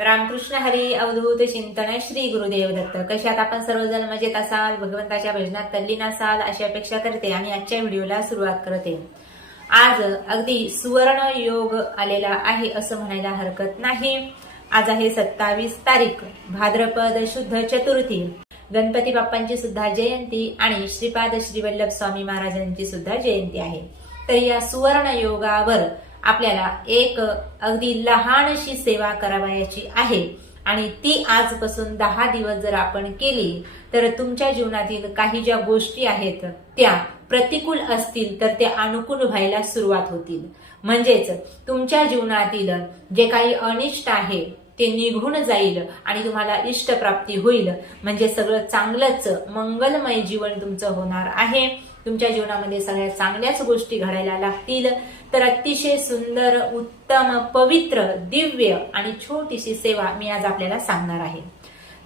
रामकृष्ण हरी अवधूत चिंतन श्री गुरुदेव दत्त. कशात आपण सर्वजण मजेत असाल भगवंताच्या भजनात तल्लीन असाल अशी अपेक्षा करते आणि आजच्या व्हिडिओला सुरुवात करते. आज अगदी सुवर्ण योग आलेला आहे असं म्हणायला हरकत नाही. आज आहे सत्तावीस तारीख. भाद्रपद शुद्ध चतुर्थी. गणपती बाप्पांची सुद्धा जयंती आणि श्रीपाद श्रीवल्लभ स्वामी महाराजांची सुद्धा जयंती आहे. तर या सुवर्ण योगावर आपल्याला एक अगदी लहानशी सेवा करावयाची आहे. आणि ती आजपासून दहा दिवस जर आपण केली तर तुमच्या जीवनातील काही ज्या गोष्टी आहेत त्या प्रतिकूल असतील तर ते अनुकूल व्हायला सुरुवात होतील. म्हणजेच तुमच्या जीवनातील जे काही अनिष्ट आहे ते निघून जाईल आणि तुम्हाला इष्टप्राप्ती होईल. म्हणजे सगळं चांगलंच मंगलमय जीवन तुमचं होणार आहे. तुमच्या जीवनामध्ये सगळ्या चांगल्याच गोष्टी घडायला लागतील. तर अतिशय सुंदर उत्तम पवित्र दिव्य आणि छोटीशी सेवा मी आज आपल्याला सांगणार आहे.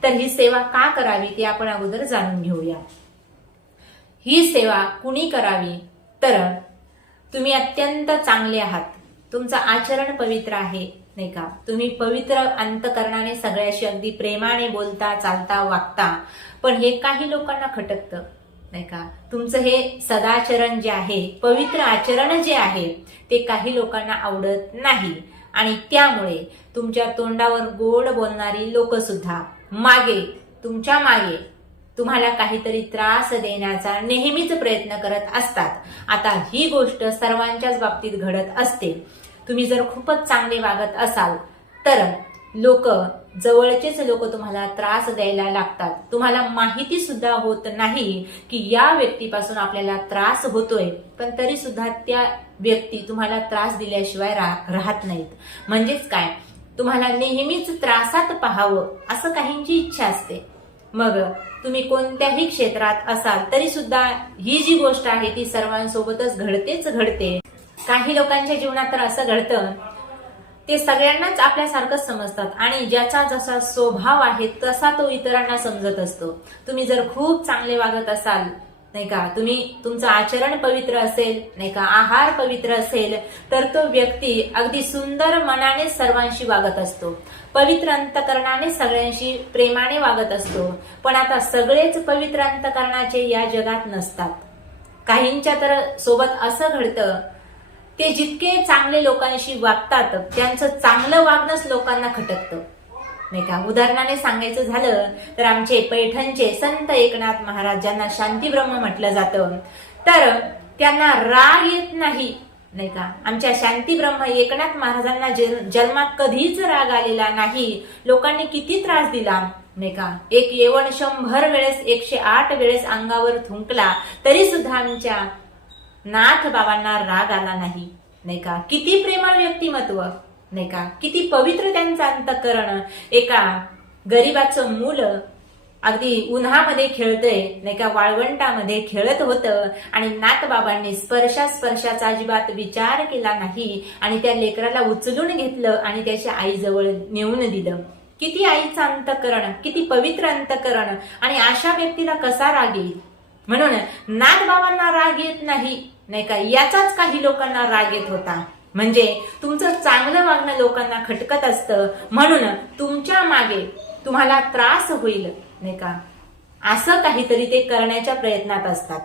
तर ही सेवा का करावी ती आपण अगोदर जाणून घेऊया. ही सेवा कुणी करावी? तर तुम्ही अत्यंत चांगले आहात. तुमचं आचरण पवित्र आहे नाही का? तुम्ही पवित्र अंतकरणाने सगळ्याशी अगदी प्रेमाने बोलता चालता वागता. पण हे काही लोकांना खटकतं. नाही का? तुमचं हे सदाचरण जे आहे पवित्र आचरण जे आहे ते काही लोकांना आवडत नाही. आणि त्यामुळे तुमच्या तोंडावर गोड बोलणारी लोक सुद्धा मागे तुमच्या मागे तुम्हाला काहीतरी त्रास देण्याचा नेहमीच प्रयत्न करत असतात. आता ही गोष्ट सर्वांच्याच बाबतीत घडत असते. तुम्ही जर खूपच चांगले वागत असाल तर लोक जवळचेच लोक तुम्हाला त्रास द्यायला लागतात. तुम्हाला माहिती सुद्धा होत नाही की या व्यक्तीपासून आपल्याला त्रास होतोय. पण तरी सुद्धा त्या व्यक्ती तुम्हाला त्रास दिल्याशिवाय राहत नाहीत. म्हणजेच काय? तुम्हाला नेहमीच त्रासात पाहावं असं काहींची इच्छा असते. मग तुम्ही कोणत्याही क्षेत्रात असाल तरी सुद्धा ही जी गोष्ट आहे ती सर्वांसोबतच घडतेच घडते. काही लोकांच्या जीवनात तर असं घडतं ते सगळ्यांनाच आपल्यासारखंच समजतात आणि ज्याचा जसा स्वभाव आहे तसा तो इतरांना समजत असतो. तुम्ही जर खूप चांगले वागत असाल नाही का? तुम्ही तुमचं आचरण पवित्र असेल नाही का? आहार पवित्र असेल तर तो व्यक्ती अगदी सुंदर मनाने सर्वांशी वागत असतो. पवित्र अंतकरणाने सगळ्यांशी प्रेमाने वागत असतो. पण आता सगळेच पवित्र अंतकरणाचे या जगात नसतात. काहींच्या तर सोबत असं घडतं ते जितके चांगले लोकांशी वागतात त्यांचं चांगलं वागणंच लोकांना खटकतं. नाही का? उदाहरणाने सांगायचं झालं तर आमचे पैठणचे संत एकनाथ महाराजांना शांती शांतीब्रह्म म्हटलं जातं तर त्यांना राग येत नाही. नाही का? आमच्या शांती ब्रह्म एकनाथ महाराजांना जन्मात कधीच राग आलेला नाही. लोकांनी किती त्रास दिला? नाही का? एक येवण शंभर वेळेस एकशे आठ वेळेस अंगावर थुंकला तरी सुद्धा आमच्या नाथ बाबांना राग आला नाही. नाही का? किती प्रेमळ व्यक्तिमत्व. नाही का? किती पवित्र त्यांचं अंतकरण. एका गरीबाचं मुलं अगदी उन्हामध्ये खेळतंय. नाही का? वाळवंटामध्ये खेळत होतं. आणि नाथबाबांनी स्पर्शा स्पर्शाचा अजिबात विचार केला नाही. आणि त्या लेकराला उचलून घेतलं आणि त्याच्या आईजवळ नेऊन दिलं. किती आईचं अंतकरण किती पवित्र अंतकरण. आणि अशा व्यक्तीला कसा राग येईल? म्हणून नाथबाबांना राग येत नाही. नाही का? याचाच काही लोकांना राग येत होता. म्हणजे तुमचं चांगलं वागणं लोकांना खटकत असतं. म्हणून तुमच्या मागे तुम्हाला त्रास होईल. नाही का? असं काहीतरी ते करण्याच्या प्रयत्नात असतात.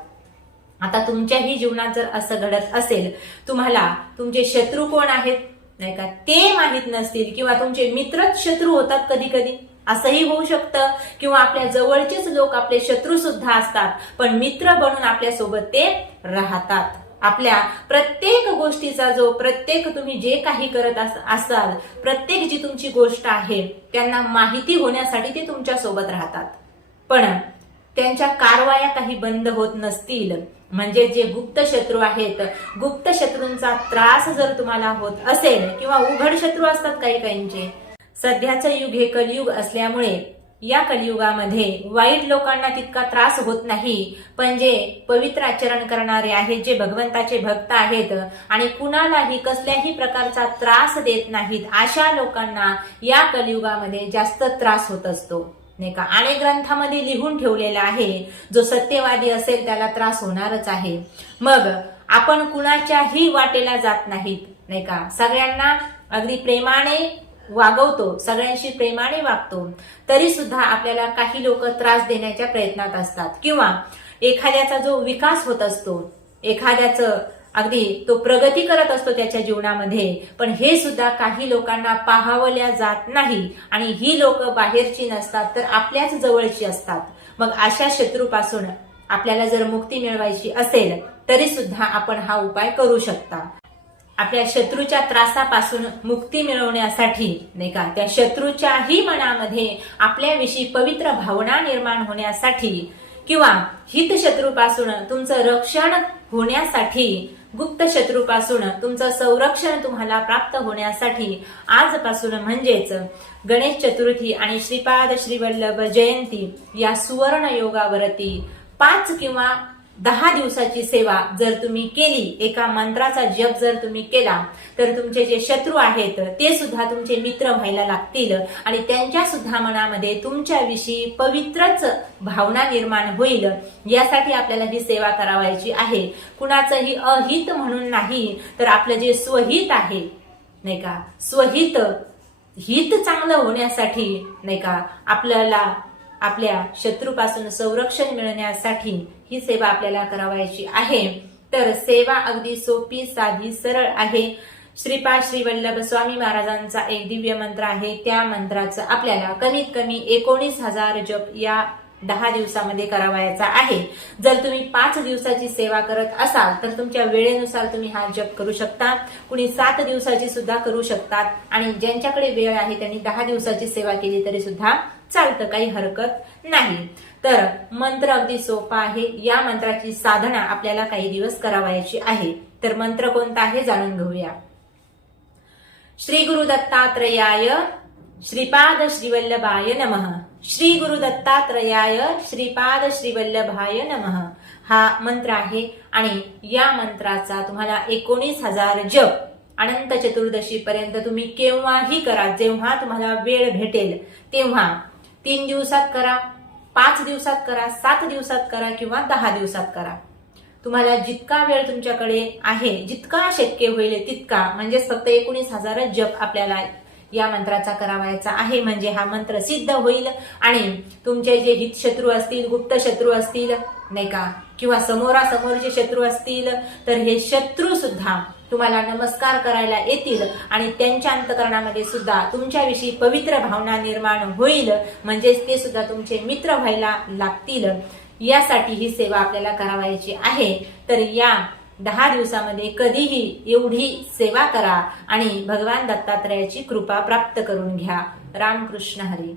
आता तुमच्याही जीवनात जर असं घडत असेल तुम्हाला तुमचे शत्रू कोण आहेत? नाही का? ते माहीत नसतील किंवा तुमचे मित्रच शत्रू होतात कधी कधी असंही होऊ शकतं. किंवा आपल्या जवळचेच लोक आपले शत्रू सुद्धा असतात पण मित्र बनून आपल्यासोबत ते राहतात. आपल्या प्रत्येक गोष्टीचा जो प्रत्येक तुम्ही जे काही करत असाल प्रत्येक जी तुमची गोष्ट आहे त्यांना माहिती होण्यासाठी ते तुमच्यासोबत राहतात. पण त्यांच्या कारवाया काही बंद होत नसतील. म्हणजे जे गुप्त शत्रू आहेत गुप्त शत्रूंचा त्रास जर तुम्हाला होत असेल किंवा उघड शत्रू असतात काही काहींचे सध्याचं युग हे कलियुग असल्यामुळे या कलियुगामध्ये वाईट लोकांना तितका त्रास होत नाही. पण जे पवित्र आचरण करणारे आहेत जे भगवंताचे भक्त आहेत आणि कुणालाही कसल्याही प्रकारचा त्रास देत नाहीत अशा लोकांना या कलियुगामध्ये जास्त त्रास होत असतो. नाही का? अनेक ग्रंथामध्ये लिहून ठेवलेला आहे जो सत्यवादी असेल त्याला त्रास होणारच आहे. मग आपण कुणाच्याही वाटेला जात नाहीत नाही का? सगळ्यांना अगदी प्रेमाने वागवतो सगळ्यांशी प्रेमाने वागतो तरी सुद्धा आपल्याला काही लोक त्रास देण्याच्या प्रयत्नात असतात. किंवा एखाद्याचा जो विकास होत असतो एखाद्याचं अगदी तो प्रगती करत असतो त्याच्या जीवनामध्ये पण हे सुद्धा काही लोकांना पाहावल्या जात नाही आणि ही लोक बाहेरची नसतात तर आपल्याच जवळची असतात. मग अशा शत्रूपासून आपल्याला जर मुक्ती मिळवायची असेल तरी सुद्धा आपण हा उपाय करू शकता. आपल्या शत्रूच्या त्रासापासून मुक्ती मिळवण्यासाठी नाही का? त्या शत्रूच्याही मनामध्ये आपल्याविषयी पवित्र भावना निर्माण होण्यासाठी किंवा हित शत्रूपासून तुमचं रक्षण होण्यासाठी गुप्त शत्रूपासून तुमचं संरक्षण तुम्हाला प्राप्त होण्यासाठी आजपासून म्हणजेच गणेश चतुर्थी आणि श्रीपाद श्रीवल्लभ जयंती या सुवर्ण योगावरती पाच किंवा दहा दिवसाची सेवा जर तुम्ही केली एका मंत्राचा जप जर तुम्ही केला तर तुमचे जे शत्रू आहेत ते सुद्धा तुमचे मित्र व्हायला लागतील आणि त्यांच्या सुद्धा मनामध्ये तुमच्याविषयी पवित्रच भावना निर्माण होईल. यासाठी आपल्याला ही सेवा करावायची आहे. कुणाचंही अहित म्हणून नाही तर आपलं जे स्वहित आहे नाही का? स्वहित हित चांगलं होण्यासाठी नाही का? आपल्याला आपल्या शत्रूपासून संरक्षण मिळण्यासाठी ही सेवा आपल्याला करावायची आहे. तर सेवा अगदी सोपी साधी सरळ आहे. श्रीपाद श्री वल्लभ स्वामी महाराजांचा एक दिव्य मंत्र आहे. त्या मंत्राचं आपल्याला कमीत कमी एकोणीस हजार जप या दहा दिवसामध्ये करावायचा आहे. जर तुम्ही पाच दिवसाची सेवा करत असाल तर तुमच्या वेळेनुसार तुम्ही हा जप करू शकता. कुणी सात दिवसाची सुद्धा करू शकतात. आणि ज्यांच्याकडे वेळ आहे त्यांनी दहा दिवसाची सेवा केली तरी सुद्धा चालतं काही हरकत नाही. तर मंत्र अगदी सोपा आहे. या मंत्राची साधना आपल्याला काही दिवस करावायची आहे. तर मंत्र कोणता आहे जाणून घेऊया. श्री गुरु दत्तात्रयाय श्रीपाद श्रीवल्लभाय नमः. श्री गुरु दत्तात्रयाय श्रीपाद श्रीवल्लभाय नमः. हा मंत्र आहे आणि या मंत्राचा तुम्हाला एकोणीस हजार जप. अनंत चतुर्दशी पर्यंत तुम्ही केव्हाही करा. जेव्हा तुम्हाला वेळ भेटेल तेव्हा तीन दिवसात करा पाच दिवसात करा सात दिवसात करा किंवा दहा दिवसात करा. तुम्हाला जितका वेळ तुमच्याकडे आहे जितका शक्य होईल तितका म्हणजेच फक्त एकोणीस हजार जप आपल्याला या मंत्राचा करावायचा आहे म्हणजे हा मंत्र सिद्ध होईल आणि तुमचे जे हित शत्रू असतील गुप्त शत्रू असतील नाही का किंवा समोरासमोरचे शत्रू असतील तर हे शत्रू सुद्धा तुम्हाला नमस्कार करायला येतील आणि त्यांच्या अंतकरणामध्ये सुद्धा तुमच्याविषयी पवित्र भावना निर्माण होईल. म्हणजेच ते सुद्धा तुमचे मित्र व्हायला लागतील. यासाठी ही सेवा आपल्याला करावायची आहे. तर या दहा दिवसामध्ये कधीही एवढी सेवा करा आणि भगवान दत्तात्रयाची कृपा प्राप्त करून घ्या. रामकृष्ण हरी.